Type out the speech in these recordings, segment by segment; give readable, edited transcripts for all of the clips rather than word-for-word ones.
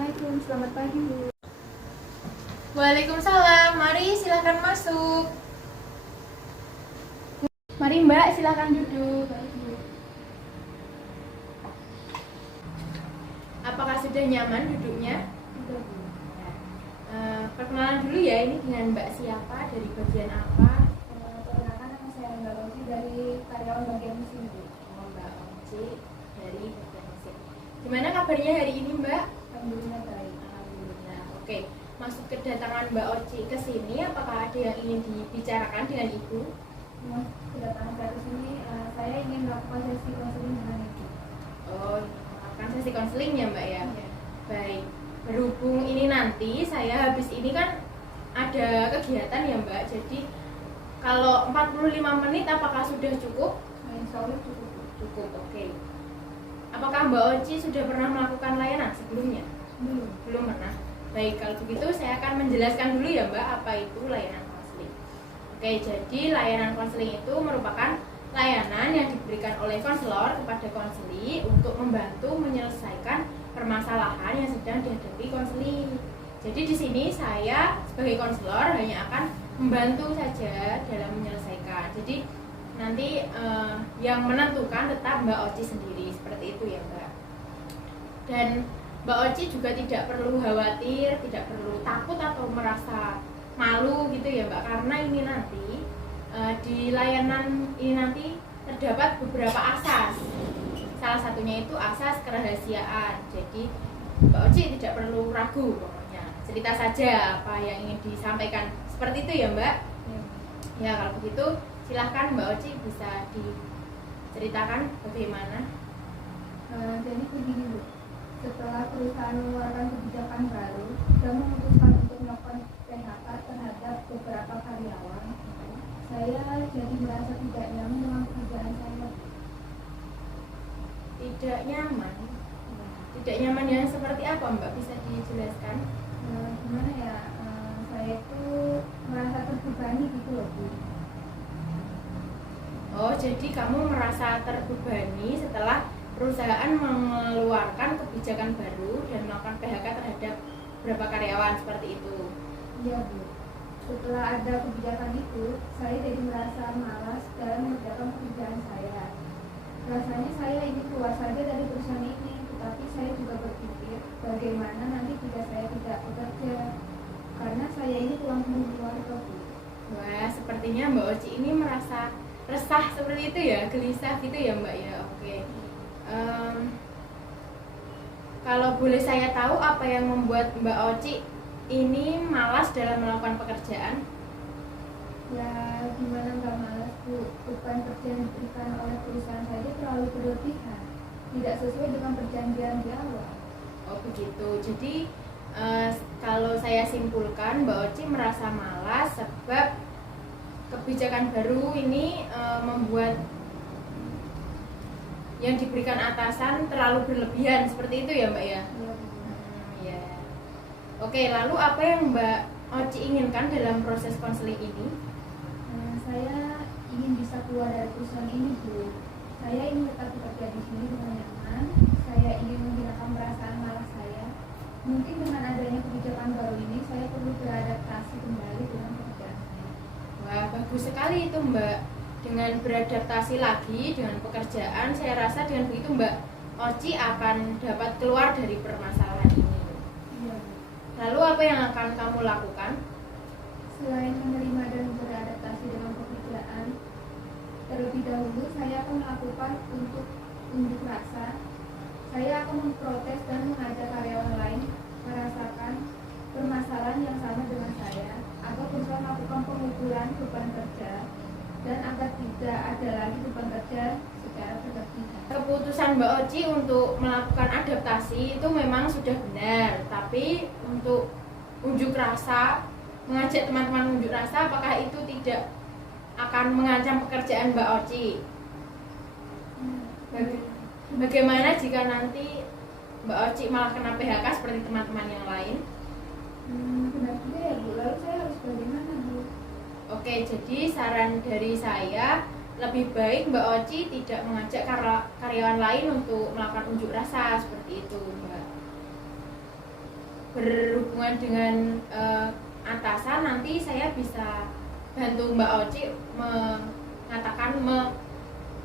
Assalamualaikum, selamat pagi Bu. Waalaikumsalam, mari silakan masuk. Mari Mbak, silakan duduk. Baik Bu. Apakah sudah nyaman duduknya? Sudah Bu. Perkenalan dulu ya, ini dengan Mbak siapa, dari bagian apa? Perkenalkan nama saya Mbak Rosi dari karyawan bagian mesin Bu. Oh, Mbak Oci dari bagian mesin. Gimana kabarnya hari ini Mbak? Alhamdulillah baik. Alhamdulillah. Oke, masuk kedatangan Mbak Oci ke sini, apakah ada yang ingin dibicarakan dengan Ibu? Mas, kedatangan saya ke sini, saya ingin melakukan sesi konseling dengan Ibu. Oh, akan sesi konseling ya Mbak ya? Iya. Baik, berhubung ini nanti saya habis ini kan ada kegiatan ya Mbak, jadi kalau 45 menit apakah sudah cukup? Insya Allah cukup Bu. Cukup, oke. Apakah Mbak Oci sudah pernah melakukan layanan sebelumnya? Belum. Belum pernah. Baik, kalau begitu saya akan menjelaskan dulu ya Mbak apa itu layanan konseling. Oke, jadi layanan konseling itu merupakan layanan yang diberikan oleh konselor kepada konseli untuk membantu menyelesaikan permasalahan yang sedang dihadapi konseli. Jadi di sini saya sebagai konselor hanya akan membantu saja dalam menyelesaikan. Jadi nanti yang menentukan tetap Mbak Oci sendiri, seperti itu ya Mbak. Dan Mbak Oci juga tidak perlu khawatir, tidak perlu takut atau merasa malu gitu ya Mbak, karena ini nanti di layanan ini nanti terdapat beberapa asas. Salah satunya itu asas kerahasiaan. Jadi Mbak Oci tidak perlu ragu, pokoknya cerita saja apa yang ingin disampaikan. Seperti itu ya Mbak. Ya. Ya kalau begitu silahkan Mbak Oci bisa diceritakan bagaimana. Jadi begini Bu, setelah perusahaan mengeluarkan kebijakan baru dan memutuskan untuk melakukan PHK terhadap beberapa karyawan, saya jadi merasa tidak nyaman dengan pekerjaan saya. Tidak nyaman. Tidak nyaman yang seperti apa Mbak, bisa dijelaskan? Gimana ya, saya itu merasa terbebani gitu loh Bu. Oh, jadi kamu merasa terbebani setelah perusahaan mengeluarkan kebijakan baru dan melakukan PHK terhadap beberapa karyawan, seperti itu. Iya Bu, setelah ada kebijakan itu, saya jadi merasa malas dalam mengerjakan pekerjaan saya. Rasanya saya ingin keluar saja dari perusahaan ini, tetapi saya juga berpikir bagaimana nanti jika saya tidak bekerja, karena saya ini tulang punggung keluarga Bu. Wah, sepertinya Mbak Oci ini merasa resah seperti itu ya, gelisah gitu ya Mbak ya. Oke. Kalau boleh saya tahu apa yang membuat Mbak Oci ini malas dalam melakukan pekerjaan? Ya gimana nggak malas Bu, beban kerja yang diberikan oleh perusahaan saya terlalu berlebihan, tidak sesuai dengan perjanjian di awal. Oh begitu. Jadi kalau saya simpulkan Mbak Oci merasa malas sebab kebijakan baru ini membuat yang diberikan atasan terlalu berlebihan, seperti itu ya Mbak ya? Iya Bu. Ya. Oke, lalu apa yang Mbak Oci inginkan dalam proses konseling ini? Saya ingin bisa keluar dari perusahaan ini Bu. Saya ingin tetap bekerja di sini dengan nyaman. Saya ingin menghilangkan perasaan malas saya. Mungkin dengan adanya kebijakan baru ini, saya perlu beradaptasi kembali dengan pekerjaan saya. Wah, bagus sekali itu Mbak. Dengan beradaptasi lagi dengan pekerjaan, saya rasa dengan begitu Mbak Oci akan dapat keluar dari permasalahan ini. Iya Bu. Lalu apa yang akan kamu lakukan? Selain menerima dan beradaptasi dengan pekerjaan, terlebih dahulu saya akan melakukan untuk unjuk rasa. Saya akan memprotes dan mengajak karyawan lain merasakan permasalahan yang sama dengan saya, agar perusahaan melakukan pengukuran beban kerja dan agar tidak ada lagi beban kerja secara berlebihan. Keputusan Mbak Oci untuk melakukan adaptasi itu memang sudah benar, tapi untuk unjuk rasa, mengajak teman-teman unjuk rasa, apakah itu tidak akan mengancam pekerjaan Mbak Oci? Bagaimana jika nanti Mbak Oci malah kena PHK seperti teman-teman yang lain? Benar juga ya Bu, lalu saya harus bagaimana Bu? Oke, jadi saran dari saya lebih baik Mbak Oci tidak mengajak karyawan lain untuk melakukan unjuk rasa seperti itu Mbak. berhubungan dengan atasan, nanti saya bisa bantu Mbak Oci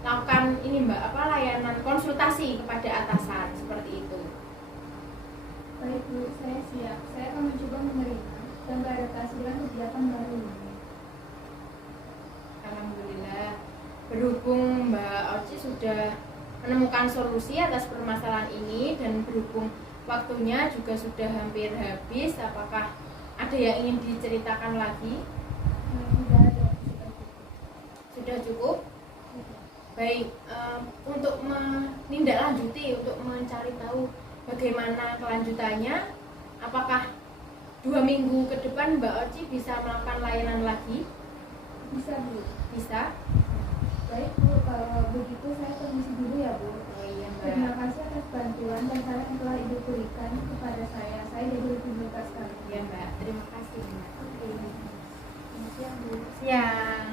melakukan ini Mbak, layanan konsultasi kepada atasan seperti itu. Baik Bu, saya siap. Saya akan mencoba menerima dan beradaptasi dengan kegiatan baru ini. Alhamdulillah, berhubung Mbak Oci sudah menemukan solusi atas permasalahan ini dan berhubung waktunya juga sudah hampir habis, apakah ada yang ingin diceritakan lagi? Tidak ada, Sudah cukup? Baik, untuk menindaklanjuti, untuk mencari tahu bagaimana kelanjutannya, apakah 2 minggu ke depan Mbak Oci bisa melakukan layanan lagi? Bisa Bu. Bisa? Baik Bu, kalau begitu saya permisi dulu ya Bu. Oh iya Mbak. Terima kasih atas bantuan dan saran yang telah Ibu berikan kepada saya. Saya jadi lebih lega sekali. Ya Mbak, terima kasih Mbak. Oke. Selamat siang Bu. Siang.